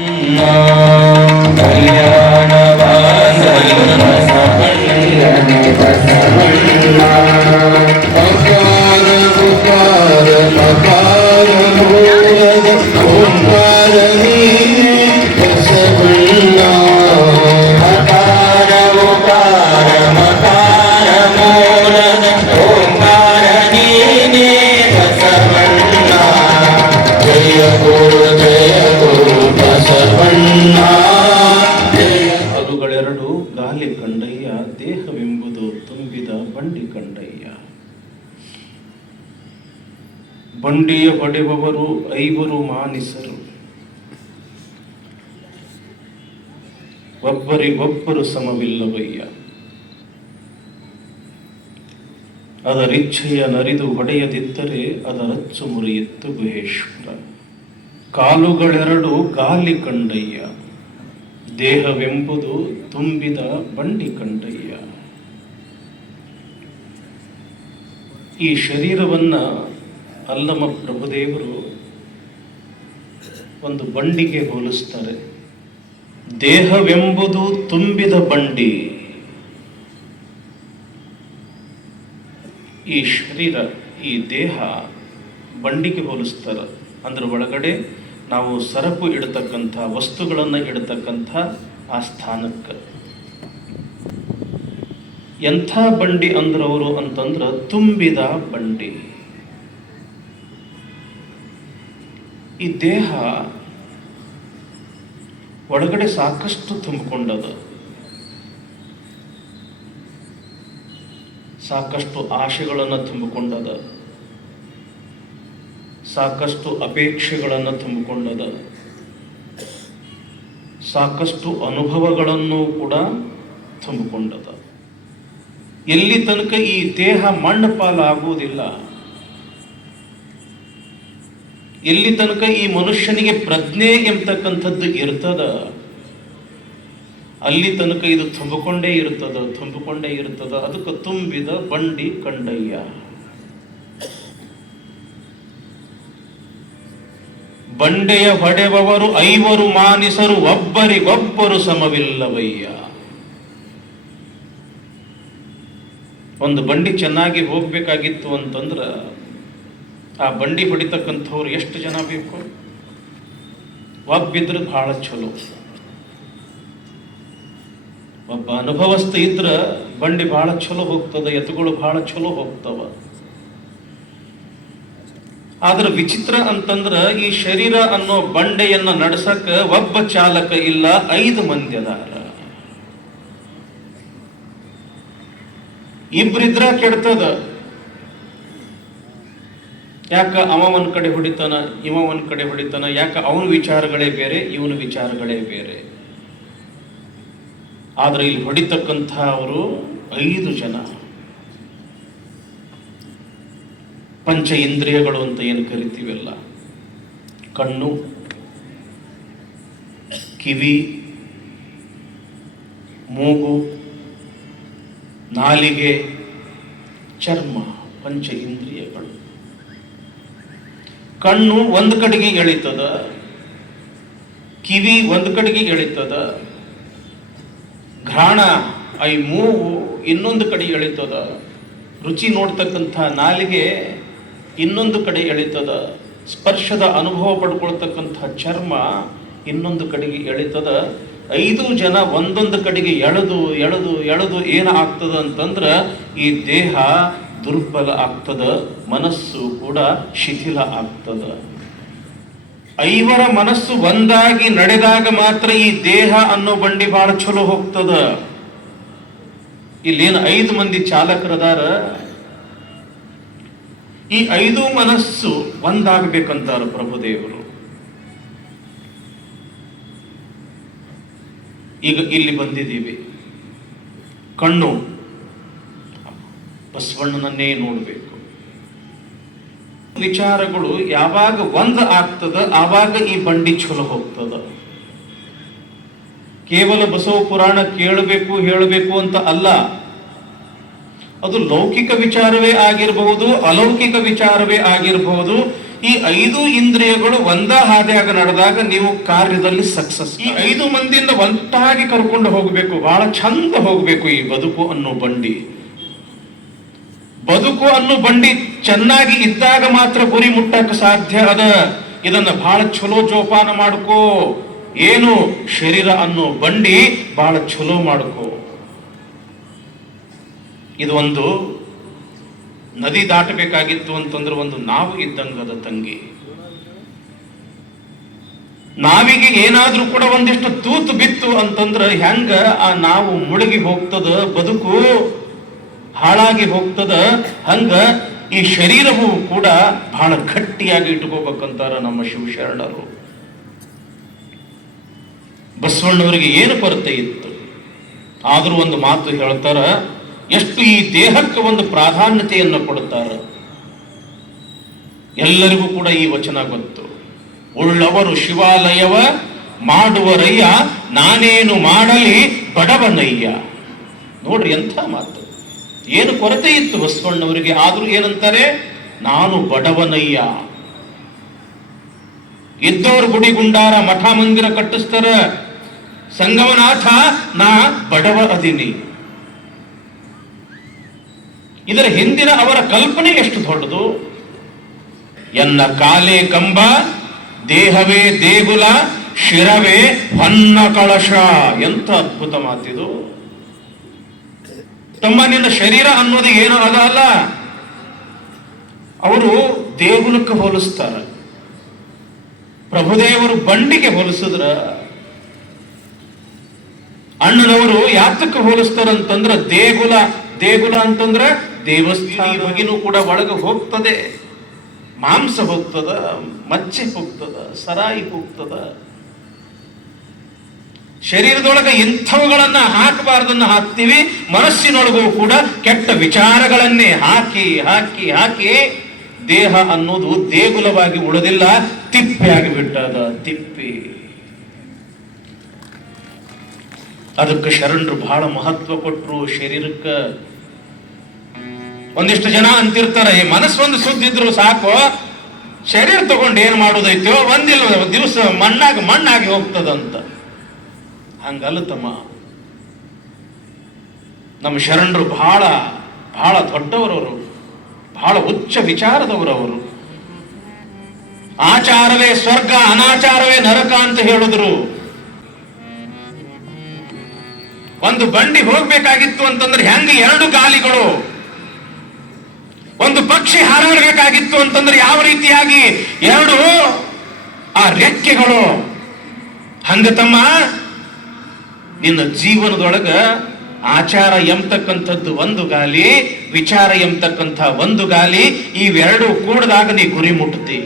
Allah. ಬಂಡಿ ಕಂಡಯ್ಯ ಬಂಡಿಯ ಹೊಡೆಬವರು ಐವರು ಮಾನಿಸರು. ಒಬ್ಬರಿಗೊಬ್ಬರು ಸಮವಿಲ್ಲವಯ್ಯ. ಅದರಿಚ್ಛೆಯ ನರಿದು ಹೊಡೆಯದಿದ್ದರೆ ಅದರಚ್ಚು ಮುರಿಯಿತ್ತು ಗುಹೇಶ್ವರ. ಕಾಲುಗಳೆರಡು ಗಾಲಿ ಕಂಡಯ್ಯ. ದೇಹವೆಂಬುದು ತುಂಬಿದ ಬಂಡಿ ಕಂಡಯ್ಯ. ಈ ಶರೀರವನ್ನು ಅಲ್ಲಮ ಪ್ರಭುದೇವರು ಒಂದು ಬಂಡಿಗೆ ಹೋಲಿಸ್ತಾರೆ. ದೇಹವೆಂಬುದು ತುಂಬಿದ ಬಂಡಿ. ಈ ಶರೀರ, ಈ ದೇಹ ಬಂಡಿಗೆ ಹೋಲಿಸ್ತಾರೆ. ಅಂದ್ರೆ ಒಳಗಡೆ ನಾವು ಸರಕು ಇಡತಕ್ಕಂಥ, ವಸ್ತುಗಳನ್ನು ಇಡತಕ್ಕಂಥ ಆ ಸ್ಥಾನಕ್ಕೆ. ಎಂಥ ಬಂಡಿ ಅಂದ್ರವರು ಅಂತಂದ್ರೆ ತುಂಬಿದ ಬಂಡಿ. ಈ ದೇಹ ಒಳಗಡೆ ಸಾಕಷ್ಟು ತುಂಬಿಕೊಂಡದ. ಸಾಕಷ್ಟು ಆಶೆಗಳನ್ನು ತುಂಬಿಕೊಂಡದ. ಸಾಕಷ್ಟು ಅಪೇಕ್ಷೆಗಳನ್ನು ತುಂಬಿಕೊಂಡದ. ಸಾಕಷ್ಟು ಅನುಭವಗಳನ್ನು ಕೂಡ ತುಂಬಿಕೊಂಡದ. ಎಲ್ಲಿ ತನಕ ಈ ದೇಹ ಮಣ್ಣು ಪಾಲಾಗುವುದಿಲ್ಲ ಎಲ್ಲಿ ತನಕ ಈ ಮನುಷ್ಯನಿಗೆ ಪ್ರಜ್ಞೆ ಎಂಬತಕ್ಕಂಥದ್ದು ಇರ್ತದ, ಅಲ್ಲಿ ತನಕ ಇದು ತುಂಬಿಕೊಂಡೇ ಇರ್ತದ ತುಂಬಿಕೊಂಡೇ ಇರ್ತದ. ಅದಕ್ಕೆ ತುಂಬಿದ ಬಂಡಿ ಕಂಡಯ್ಯ. ಬಂಡೆಯ ಹೊಡೆವವರು ಐವರು ಮಾನಿಸರು, ಒಬ್ಬರಿಗೊಬ್ಬರು ಸಮವಿಲ್ಲವಯ್ಯ. ಒಂದು ಬಂಡಿ ಚೆನ್ನಾಗಿ ಹೋಗಬೇಕಾಗಿತ್ತು ಅಂತಂದ್ರೆ ಆ ಬಂಡಿ ಹೊಡಿತಕ್ಕಂಥವ್ರು ಎಷ್ಟು ಜನ ಬೇಕು? ಒಬ್ಬಿದ್ರೆ ಭಾಳ ಚಲೋ. ಒಬ್ಬ ಅನುಭವಸ್ಥ ಇದ್ರೆ ಬಂಡಿ ಭಾಳ ಚಲೋ ಹೋಗ್ತದ, ಎತ್ತುಗಳು ಭಾಳ ಚಲೋ ಹೋಗ್ತವ. ಆದ್ರೆ ವಿಚಿತ್ರ ಅಂತಂದ್ರೆ ಈ ಶರೀರ ಅನ್ನೋ ಬಂಡೆಯನ್ನ ನಡೆಸಕ ಒಬ್ಬ ಚಾಲಕ ಇಲ್ಲ, ಐದು ಮಂದಿ ಅದಾರ. ಇಬ್ರಿದ್ರ ಕೆಡ್ತದ? ಯಾಕ ಅವ ಒಂದ್ ಕಡೆ ಹೊಡಿತಾನ ಇವ ಒಂದ್ ಕಡೆ ಹೊಡಿತಾನ? ಯಾಕ ಅವನ ವಿಚಾರಗಳೇ ಬೇರೆ, ಇವನ ವಿಚಾರಗಳೇ ಬೇರೆ? ಆದ್ರೆ ಇಲ್ಲಿ ಹೊಡಿತಕ್ಕಂಥ ಅವರು ಐದು ಜನ. ಪಂಚ ಇಂದ್ರಿಯಗಳು ಅಂತ ಏನು ಕರಿತೀವಲ್ಲ? ಕಣ್ಣು, ಕಿವಿ, ಮೂಗು ನಾಲಿಗೆ ಚರ್ಮ ಪಂಚ ಇಂದ್ರಿಯಗಳು. ಕಣ್ಣು ಒಂದು ಕಡೆಗೆ ಎಳಿತದ, ಕಿವಿ ಒಂದು ಕಡೆಗೆ ಎಳಿತದ, ಘ್ರಾಣ ಐ ಮೂವು ಇನ್ನೊಂದು ಕಡೆ ಎಳಿತದ, ರುಚಿ ನೋಡ್ತಕ್ಕಂಥ ನಾಲಿಗೆ ಇನ್ನೊಂದು ಕಡೆ ಎಳಿತದ, ಸ್ಪರ್ಶದ ಅನುಭವ ಪಡ್ಕೊಳ್ತಕ್ಕಂಥ ಚರ್ಮ ಇನ್ನೊಂದು ಕಡೆಗೆ ಎಳಿತದ ಐದು ಜನ ಒಂದೊಂದು ಕಡೆಗೆ ಎಳೆದು ಎಳೆದು ಎಳೆದು ಏನು ಆಗ್ತದ ಅಂತಂದ್ರೆ ಈ ದೇಹ ದುರ್ಬಲ ಆಗ್ತದ, ಮನಸ್ಸು ಕೂಡ ಶಿಥಿಲ ಆಗ್ತದ. ಐವರ ಮನಸ್ಸು ಒಂದಾಗಿ ನಡೆದಾಗ ಮಾತ್ರ ಈ ದೇಹ ಅನ್ನೋ ಬಂಡಿ ಬಹಳ ಚಲೋ ಹೋಗ್ತದ. ಇಲ್ಲೇನು ಐದು ಮಂದಿ ಚಾಲಕರದಾರ? ಈ ಐದು ಮನಸ್ಸು ಒಂದಾಗಬೇಕಂತಾರ ಪ್ರಭುದೇವರು. ಈಗ ಇಲ್ಲಿ ಬಂದಿದ್ದೀವಿ. ಕಣ್ಣು. ಬಸವಣ್ಣನನ್ನೇ ನೋಡಬೇಕು. ವಿಚಾರಗಳು ಯಾವಾಗ ಒಂದ್ ಆಗ್ತದ, ಆವಾಗ ಈ ಬಂಡಿ ಚಲೋ ಹೋಗ್ತದ. ಕೇವಲ ಬಸವ ಪುರಾಣ ಕೇಳಬೇಕು, ಹೇಳಬೇಕು ಅಂತ ಅಲ್ಲ. ಅದು ಲೌಕಿಕ ವಿಚಾರವೇ ಆಗಿರಬಹುದು, ಅಲೌಕಿಕ ವಿಚಾರವೇ ಆಗಿರಬಹುದು. ಈ ಐದು ಇಂದ್ರಿಯಗಳು ಒಂದ ಹಾದಿಯಾಗ ನಡೆದಾಗ ನೀವು ಕಾರ್ಯದಲ್ಲಿ ಸಕ್ಸಸ್ ಈ ಐದು ಮಂದಿಯಿಂದ ಒಂಟಾಗಿ ಕರ್ಕೊಂಡು ಹೋಗಬೇಕು. ಬಹಳ ಚಂದ ಹೋಗಬೇಕು ಈ ಬದುಕು ಅನ್ನೋ ಬಂಡಿ. ಬದುಕು ಅನ್ನೋ ಬಂಡಿ ಚೆನ್ನಾಗಿ ಇದ್ದಾಗ ಮಾತ್ರ ಗುರಿ ಮುಟ್ಟಕ್ಕೆ ಸಾಧ್ಯ ಅದ. ಇದನ್ನ ಬಹಳ ಚಲೋ ಜೋಪಾನ ಮಾಡ್ಕೋ. ಏನು? ಶರೀರ ಅನ್ನೋ ಬಂಡಿ ಬಹಳ ಚಲೋ ಮಾಡ್ಕೋ. ಇದು ಒಂದು ನದಿ ದಾಟಬೇಕಾಗಿತ್ತು ಅಂತಂದ್ರೆ ಒಂದು ನಾವು ಇದ್ದಂಗದ ತಂಗಿ. ನಾವಿಗೆ ಏನಾದ್ರೂ ಕೂಡ ಒಂದಿಷ್ಟು ತೂತು ಬಿತ್ತು ಅಂತಂದ್ರೆ ಹೆಂಗ ಆ ನಾವು ಮುಳುಗಿ ಹೋಗ್ತದ, ಬದುಕು ಹಾಳಾಗಿ ಹೋಗ್ತದ, ಹಂಗ ಈ ಶರೀರವು ಕೂಡ ಬಹಳ ಗಟ್ಟಿಯಾಗಿ ಇಟ್ಕೋಬೇಕಂತಾರ ನಮ್ಮ ಶಿವಶರಣರು. ಬಸವಣ್ಣವರಿಗೆ ಏನು ಕೊರತೆ ಇತ್ತು? ಆದರೂ ಒಂದು ಮಾತು ಹೇಳ್ತಾರ ಎಷ್ಟು ಈ ದೇಹಕ್ಕೆ ಒಂದು ಪ್ರಾಧಾನ್ಯತೆಯನ್ನು ಕೊಡುತ್ತಾರೆ? ಎಲ್ಲರಿಗೂ ಕೂಡ ಈ ವಚನ ಗೊತ್ತು. ಉಳ್ಳವರು ಶಿವಾಲಯವ ಮಾಡುವರಯ್ಯ ನಾನೇನು ಮಾಡಲಿ ಬಡವನಯ್ಯ. ನೋಡ್ರಿ ಎಂಥ ಮಾತು. ಏನು ಕೊರತೆ ಇತ್ತು ಬಸವಣ್ಣವರಿಗೆ ಆದರೂ ಏನಂತಾರೆ? ನಾನು ಬಡವನಯ್ಯ. ಇದ್ದವರು ಗುಡಿ ಗುಂಡಾರ ಮಠ ಮಂದಿರ ಕಟ್ಟಿಸ್ತಾರ. ಸಂಗಮನಾಥ, ನಾ ಬಡವ ಅದಿನಿ. ಇದರ ಹಿಂದಿನ ಅವರ ಕಲ್ಪನೆ ಎಷ್ಟು ದೊಡ್ಡದು? ಎನ್ನ ಕಾಲೇ ಕಂಬ, ದೇಹವೇ ದೇಗುಲ, ಶಿರವೇ ಹೊನ್ನ ಕಳಶ. ಎಂತ ಅದ್ಭುತ ಮಾತಿದು. ತಮ್ಮ ನಿನ್ನ ಶರೀರ ಅನ್ನೋದು ಏನು ಅದ ಅಲ್ಲ. ಅವರು ದೇಗುಲಕ್ಕೆ ಹೋಲಿಸ್ತಾರ. ಪ್ರಭುದೇವರು ಬಂಡಿಗೆ ಹೋಲಿಸಿದ್ರ. ಅಣ್ಣನವರು ಯಾತಕ್ಕೆ ಹೋಲಿಸ್ತಾರಂತಂದ್ರ ದೇಗುಲ ದೇಗುಲ ಅಂತಂದ್ರ ದೇವಸ್ಥಾನ ಮಗಿನೂ ಕೂಡ ಒಳಗೆ ಹೋಗ್ತದೆ. ಮಾಂಸ ಹೋಗ್ತದ, ಮಚ್ಚೆ ಹೋಗ್ತದ, ಸರಾಯಿ ಹೋಗ್ತದ. ಶರೀರದೊಳಗೆ ಇಂಥವುಗಳನ್ನ ಹಾಕಬಾರ್ದನ್ನ ಹಾಕ್ತೀವಿ. ಮನಸ್ಸಿನೊಳಗೂ ಕೂಡ ಕೆಟ್ಟ ವಿಚಾರಗಳನ್ನೇ ಹಾಕಿ ಹಾಕಿ ಹಾಕಿ ದೇಹ ಅನ್ನೋದು ದೇಗುಲವಾಗಿ ಉಳದಿಲ್ಲ ತಿಪ್ಪೆಯಾಗಿ ಬಿಟ್ಟದ ತಿಪ್ಪಿ. ಅದಕ್ಕೆ ಶರಣರು ಬಹಳ ಮಹತ್ವ ಕೊಟ್ಟರು ಶರೀರಕ್ಕೆ ಒಂದಿಷ್ಟು ಜನ ಅಂತಿರ್ತಾರೆ, ಈ ಮನಸ್ಸು ಮನಸ್ಸೊಂದು ಸುದ್ದಿದ್ರು ಸಾಕು. ಶರೀರ ತಗೊಂಡು ಏನು ಮಾಡೋದೈತೋ ಒಂದಿಲ್ಲ, ದಿವಸ ಮಣ್ಣಾಗಿ ಮಣ್ಣಾಗಿ ಹೋಗ್ತದಂತ. ಹಂಗಲ್ಲ ತಮ್ಮ ನಮ್ಮ ಶರಣರು ಬಹಳ ಬಹಳ ದೊಡ್ಡವರವರು, ಬಹಳ ಉಚ್ಚ ವಿಚಾರದವರವರು. ಆಚಾರವೇ ಸ್ವರ್ಗ, ಅನಾಚಾರವೇ ನರಕ ಅಂತ ಹೇಳಿದ್ರು. ಒಂದು ಬಂಡಿ ಹೋಗ್ಬೇಕಾಗಿತ್ತು ಅಂತಂದ್ರೆ ಹೆಂಗ ಎರಡು ಗಾಲಿಗಳು? ಒಂದು ಪಕ್ಷಿ ಹಾರಾಡಬೇಕಾಗಿತ್ತು ಅಂತಂದ್ರೆ ಯಾವ ರೀತಿಯಾಗಿ? ಎರಡು ಆ ರೆಕ್ಕೆಗಳು. ಹಂಗ ತಮ್ಮ, ನಿನ್ನ ಜೀವನದೊಳಗ ಆಚಾರ ಎಂಬತಕ್ಕಂಥದ್ದು ಒಂದು ಗಾಲಿ, ವಿಚಾರ ಎಂಬತಕ್ಕಂಥ ಒಂದು ಗಾಲಿ, ಇವೆರಡು ಕೂಡದಾಗ ನೀ ಗುರಿ ಮುಟ್ಟುತ್ತಿ.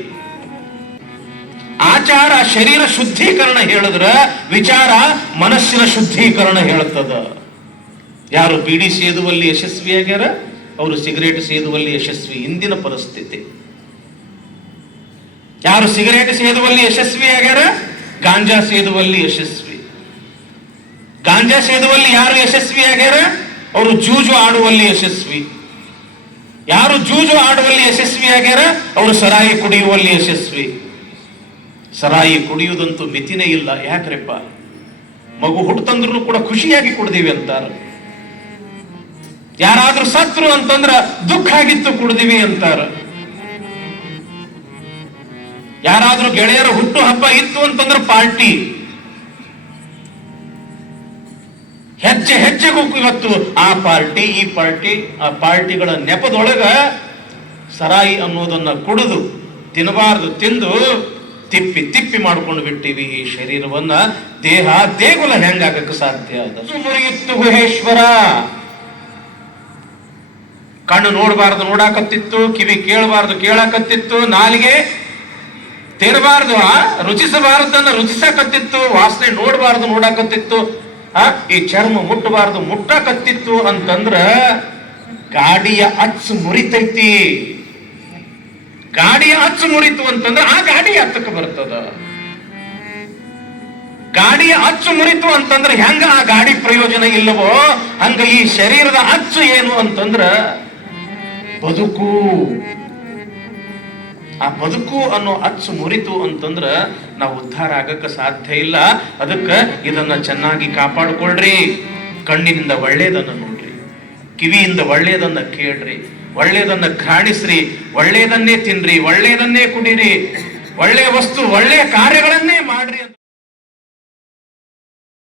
ಆಚಾರ ಶರೀರ ಶುದ್ಧೀಕರಣ ಹೇಳಿದ್ರ ವಿಚಾರ ಮನಸ್ಸಿನ ಶುದ್ಧೀಕರಣ ಹೇಳುತ್ತದ. ಯಾರು ಬಿಡಿ ಸೇದುವಲ್ಲಿ ಯಶಸ್ವಿಯಾಗ್ಯಾರ? ಅವರು ಸಿಗರೇಟ್ ಸೇದುವಲ್ಲಿ ಯಶಸ್ವಿ, ಇಂದಿನ ಪರಿಸ್ಥಿತಿ. ಯಾರು ಸಿಗರೇಟ್ ಸೇದುವಲ್ಲಿ ಯಶಸ್ವಿ ಆಗ್ಯಾರ? ಗಾಂಜಾ ಸೇದುವಲ್ಲಿ ಯಶಸ್ವಿ. ಗಾಂಜಾ ಸೇದುವಲ್ಲಿ ಯಾರು ಯಶಸ್ವಿ ಆಗ್ಯಾರ? ಅವರು ಜೂಜು ಆಡುವಲ್ಲಿ ಯಶಸ್ವಿ. ಯಾರು ಜೂಜು ಆಡುವಲ್ಲಿ ಯಶಸ್ವಿ ಆಗ್ಯಾರ? ಅವರು ಸರಾಯಿ ಕುಡಿಯುವಲ್ಲಿ ಯಶಸ್ವಿ. ಸರಾಯಿ ಕುಡಿಯುವುದಂತೂ ಮಿತಿನೇ ಇಲ್ಲ. ಯಾಕ್ರಪ್ಪ? ಮಗು ಹುಟ್ಟಂದ್ರೂ ಕೂಡ ಖುಷಿಯಾಗಿ ಕುಡ್ದೀವಿ ಅಂತಾರ. ಯಾರಾದ್ರೂ ಸತ್ರು ಅಂತಂದ್ರ ದುಃಖ ಆಗಿತ್ತು ಕುಡ್ದಿವಿ ಅಂತಾರ. ಯಾರಾದ್ರೂ ಗೆಳೆಯರ ಹುಟ್ಟು ಹಬ್ಬ ಇತ್ತು ಅಂತಂದ್ರ ಪಾರ್ಟಿ. ಹೆಜ್ಜೆ ಹೆಜ್ಜೆಗೂ ಇವತ್ತು ಆ ಪಾರ್ಟಿ, ಈ ಪಾರ್ಟಿ, ಆ ಪಾರ್ಟಿಗಳ ನೆಪದೊಳಗ ಸರಾಯಿ ಅನ್ನೋದನ್ನ ಕುಡಿದು, ತಿನ್ನಬಾರದು, ತಿಂದು ತಿಪ್ಪಿ ತಿಪ್ಪಿ ಮಾಡ್ಕೊಂಡು ಬಿಟ್ಟಿವಿ ಈ ಶರೀರವನ್ನ. ದೇಹ ದೇಗುಲ ಹೆಂಗಾಗಕ್ಕೆ ಸಾಧ್ಯ ಅದು ಮುರಿಯುತ್ತು ಗುಹೇಶ್ವರ. ಕಣ್ಣು ನೋಡಬಾರ್ದು ನೋಡಾಕತ್ತಿತ್ತು, ಕಿವಿ ಕೇಳಬಾರ್ದು ಕೇಳಾಕತ್ತಿತ್ತು, ನಾಲಿಗೆ ತೇರಬಾರ್ದು ಆ? ರುಚಿಸಬಾರದನ್ನ ರುಚಿಸಕತ್ತಿತ್ತು, ವಾಸನೆ ನೋಡಬಾರ್ದು ನೋಡಾಕತ್ತಿತ್ತು, ಆ? ಈ ಚರ್ಮ ಮುಟ್ಟಬಾರ್ದು ಮುಟ್ಟಾಕತ್ತಿತ್ತು ಅಂತಂದ್ರ ಗಾಡಿಯ ಅಚ್ಚು ಮುರಿತೈತಿ. ಗಾಡಿಯ ಅಚ್ಚು ಮುರಿತು ಅಂತಂದ್ರೆ ಆ ಗಾಡಿ ಹತ್ತಕ್ಕೆ ಬರ್ತದ. ಗಾಡಿಯ ಅಚ್ಚು ಮುರಿತು ಅಂತಂದ್ರೆ ಹೆಂಗ ಆ ಗಾಡಿ ಪ್ರಯೋಜನ ಇಲ್ಲವೋ, ಹಂಗ ಈ ಶರೀರದ ಅಚ್ಚು ಏನು ಅಂತಂದ್ರ ಬದುಕು. ಆ ಬದುಕು ಅನ್ನೋ ಅಚ್ಚು ಮುರಿತು ಅಂತಂದ್ರ ನಾವು ಉದ್ಧಾರ ಆಗಕ್ಕೆ ಸಾಧ್ಯ ಇಲ್ಲ. ಅದಕ್ಕೆ ಇದನ್ನ ಚೆನ್ನಾಗಿ ಕಾಪಾಡ್ಕೊಳ್ರಿ. ಕಣ್ಣಿನಿಂದ ಒಳ್ಳೇದನ್ನ ನೋಡ್ರಿ. ಕಿವಿಯಿಂದ ಒಳ್ಳೇದನ್ನ ಕೇಳ್ರಿ. ಒಳ್ಳೇದನ್ನ ಘ್ರಾಣಿಸ್ರಿ. ಒಳ್ಳೇದನ್ನೇ ತಿನ್ರಿ. ಒಳ್ಳೇದನ್ನೇ ಕುಡೀರಿ. ಒಳ್ಳೆಯ ವಸ್ತು ಒಳ್ಳೆಯ ಕಾರ್ಯಗಳನ್ನೇ ಮಾಡ್ರಿ